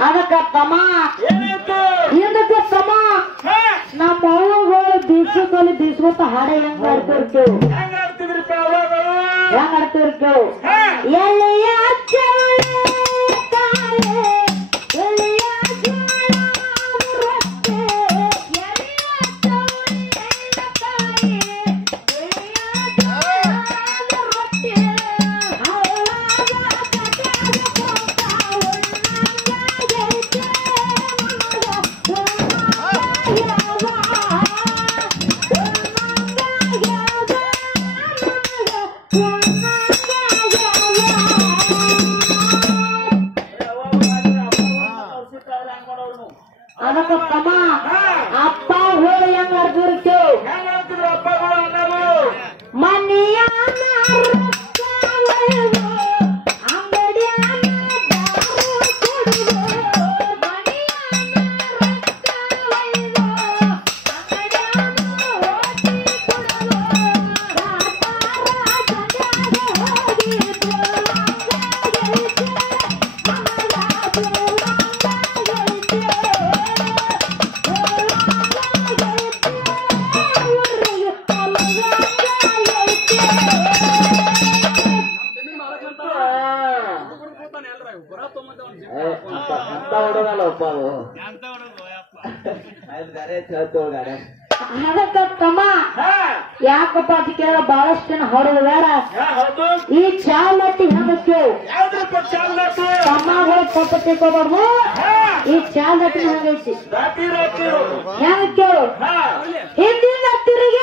ಅದಕ್ಕ ತಮ್ಮ ಏನಕ್ಕೆ ತಮ್ಮ ನಮ್ಮ ಅವ್ವಗಳು ಬೀಸುತ್ತಲ್ಲಿ ಬೀಸ್ಕೊತ ಹಾಡ ಹೆಂಗ್ ಆಡ್ತಿರ್ತೇವ್ ಹೆಂಗ್ ಆಡ್ತಿರ್ತೇವ್ ಎಲ್ಲಿಯ ಅದಕ್ಕ ತಮ್ಮ ಅಪ್ಪ ಹೋಳಿ ಹೆಂಗ್ ಆಡ್ತಿರ್ತೇವ್ ಮನೆಯ ಅದಕ್ಕ ತಮ್ಮ ಯಾಕಪ್ಪ ಅಂತ ಕೇಳ ಬಹಳಷ್ಟು ಜನ ಹೊಡೆದ ಬೇಡ ಈ ಚಾಲತಿ ಹೆಂಗಕ್ಕೇವ್ ತಮ್ಮಗಳು ಪಪ್ಪ ತಿಳ್ಕೊಬಾರ್ದು ಈ ಚಾಲತಿ ಹೆಂಗೈತಿ ಹೆಂಗಕ್ಕೇವ್ ಹಿಂದಿನ ತಿರುಗಿ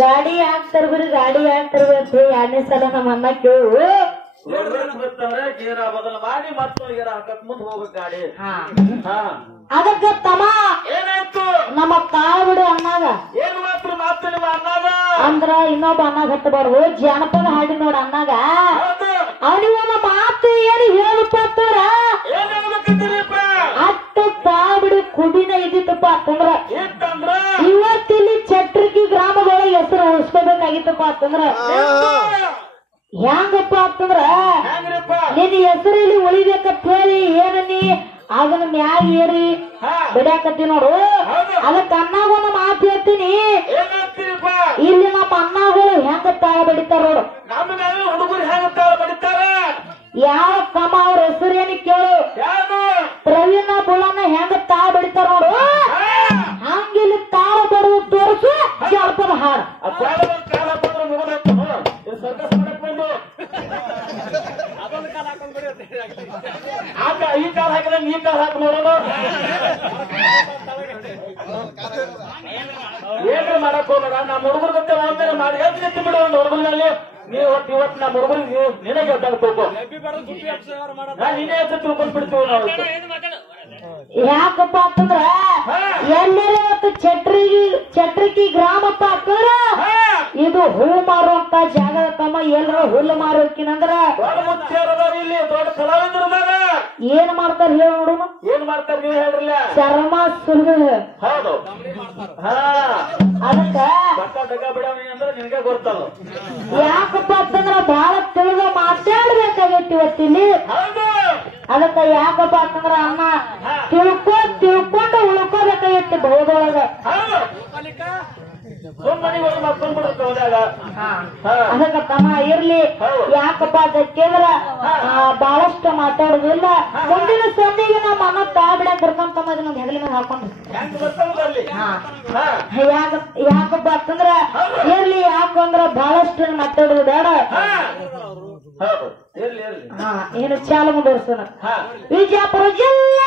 ಗಾಡಿ ಯಾಕೆ ತರ್ಬಿರಿ ಗಾಡಿ ಯಾಕೆ ತರ್ಬೇರಿ ಅಂತ ಹೇಳಿ 2ನೇ ಸಲ ನಮ್ಮ ಅಣ್ಣ ಕೇಳು ಗೊತ್ತಂದ್ರೆ ಗೇರ ಬದಲು ಮಾಡಿ ಮತ್ತೊಂದು ಗೇರ ಹಾಕಕ್ ಮುಂದ್ ಹೋಗ್ಬೇಕು ಗಾಡಿ. ಅದಕ್ಕ ತಮ್ಮ ಏನಾಯ್ತು ನಮ್ಮ ಕಾಳ್ಬಿಡು ಅಣ್ಣಾಗ ಏನ್ ಮಾತ್ರ ಮಾತು ನಿಮ್ಮ ಅಣ್ಣಾಗ ಅಂದ್ರ ಇನ್ನೊಬ್ಬ ಅಣ್ಣಾಗ ಹತ್ತಬಾರ್ದು ಜಾನಪದ ಹಾಡಿ ನೋಡ ಅಣ್ಣಾಗ ಅವನಿಗೊಂದು ಮಾತು ಏನು ಹೇಳಪ್ಪತ್ತಾರ ಏನ್ ಹೇಳ್ಬೇಕಂತೀರಿಪ್ಪ ಅಷ್ಟು ಕಾಳ್ಬಿಡು ಕುಡಿನ ಇದ್ದಿತ್ತಪ್ಪ ಅಂತಂದ್ರ ಇತ್ತಂದ್ರ ಇವತ್ತಿಲ್ಲಿ ಚಟ್ರಕಿ ಗ್ರಾಮದೊಳಗೆ ಹೆಸರು ಉಳಿಸ್ಕೋಬೇಕಾಗಿತ್ತಪ್ಪ ಅಂತಂದ್ರ ಹೆಂಗಪ್ಪ ಅಂತಂದ್ರ ಹೆಂಗ್ರಿಪ್ಪ ನಿನ್ನ ಹೆಸರಲ್ಲಿ ಉಳಿಬೇಕಂತ ಹೇಳಿ ಏನನಿ ಅದನ್ನ ಮ್ಯಾಗ ಏರಿ ಬಿಡಾಕತ್ತಿ ನೋಡು. ಅದಕ್ಕ ಅಣ್ಣಾಗೊಂದು ಮಾತು ಹೇಳ್ತೀನಿ, ಏನಾಗ್ತೀರಿಪ್ಪ ಇಲ್ಲಿ ನಮ್ಮ ಅಣ್ಣಗಳು ಹೆಂಗ ತಾಳ ಬಡಿತಾರ ನೋಡು. ನಮ್ಮ ಹುಡುಗರು ಹೆಂಗ ತಾಳ ಬಡಿತಾರ ಯಾವ ಕಮ್ಮ ಅವ್ರ ಹೆಸರೇನು ಕೇಳು. ಯಾರು ಪ್ರವೀಣ ಬುಳನ ಹೆಂಗ ತಾಳ ಬಡಿತಾರ ನೋಡು, ಹಂಗಿಲ್ಲಿ ತಾಳ ಬಡುವ ತೋರಿಸು ಜಾನಪದ ಹಾಡು. ಕಾಲ ಬಂದ್ರೆ ಮುಗಿದೈತು ಸರ್ಕಸ್ ಮಾಡಕ್ ಬಂದು ಈ ಕಾಲ ಹಾಕಿದ್ರೆ ನೀ ಕಾಲ ಹಾಕಿ ನೋಡೋಣ ಏನ್ರಿ ಮಾಡಕ್ ಹೋಗ್ಬೇಡ. ನಮ್ಮ ಹುಡುಗರ ಗೊತ್ತೆ ಹೋಗ್ತಾರೆ ಮಾಡಿ ಎತ್ತಿ ಬಿಡೋ ಒಂದು ಹುಡುಗರಲ್ಲಿ ನೀವು ಇವತ್ತು ನಮ್ಮ ಹುಡುಗರಿಗೆ ನಿನಗೆ ತಗೋಬೇಕು ನಿನ್ನೆ ಎತ್ತ ತಿಳ್ಕೊಂಡ್ ಬಿಡ್ತೀವಿ ನಾವು. ಯಾಕಪ್ಪ ಅಂತಂದ್ರ ಎಲ್ಲರೂ ಇವತ್ತು ಚಟ್ರಿಕಿ ಗ್ರಾಮಪ್ಪ ಅಂತಂದ್ರ ಇದು ಹೂ ಮಾರುವಂತ ಜಾಗ ತಮ್ಮ. ಎಲ್ಲರೂ ಹುಲ್ಲು ಮಾರೋಕಿನಂದ್ರ ಇಲ್ಲಿ ದೊಡ್ಡ ಕಲಾವಿದರದಾರ ಏನ್ ಮಾಡ್ತಾರ ಹೇಳ ನೋಡೋಣ. ಏನ್ ಮಾಡ್ತಾರ ನೀವು ಹೇಳ್ರಲ್ಲ ಚರ್ಮ ಸುರಿದ ಹೌದು ಅದಕ್ಕ ಬಟ್ಟ ಡಗ ಬಿಡವನಿ ಅಂದ್ರೆ ನಿನಗೆ ಗೊತ್ತಲ್ಲ. ಯಾಕಪ್ಪ ಅಂತಂದ್ರ ಬಹಳ ತಿಳಿದ ಮಾತಾಡ್ಬೇಕಾಗೈತಿ ಇವತ್ತಿಲ್ಲಿ. ಅದಕ್ಕ ಯಾಕಪ್ಪ ಅಂತಂದ್ರ ಅಣ್ಣ ತಿಳ್ಕೊಂಡು ಉಳ್ಕೋಬೇಕಾಗೈತಿ ಬಹುದೊಳಗ. ಅದಕ್ಕ ತಮ್ಮ ಇರ್ಲಿ ಯಾಕಪ್ಪ ಅದಕ್ಕೆಂದ್ರ ಬಹಳಷ್ಟು ಮಾತಾಡುದಿಲ್ಲ. ಮುಂದಿನ ಸಂದಿಗೆ ನಮ್ಮ ಅಣ್ಣ ತಾಬಿಡಕ್ ಬರ್ಕೊಂತಮ್ಮ ಇದನ್ನ ಹೆಗಲ ಮೇಲೆ ಹಾಕೊಂಡು ಯಾಕಪ್ಪ ಅಂತಂದ್ರ ಇರ್ಲಿ. ಯಾಕಂದ್ರ ಬಹಳಷ್ಟು ಮಾತಾಡುದು ಬೇಡ. ಏನು ಚಾಲು ಮುಂದುವರ್ಸೋಣ. ವಿಜಯಪುರ ಜಿಲ್ಲಾ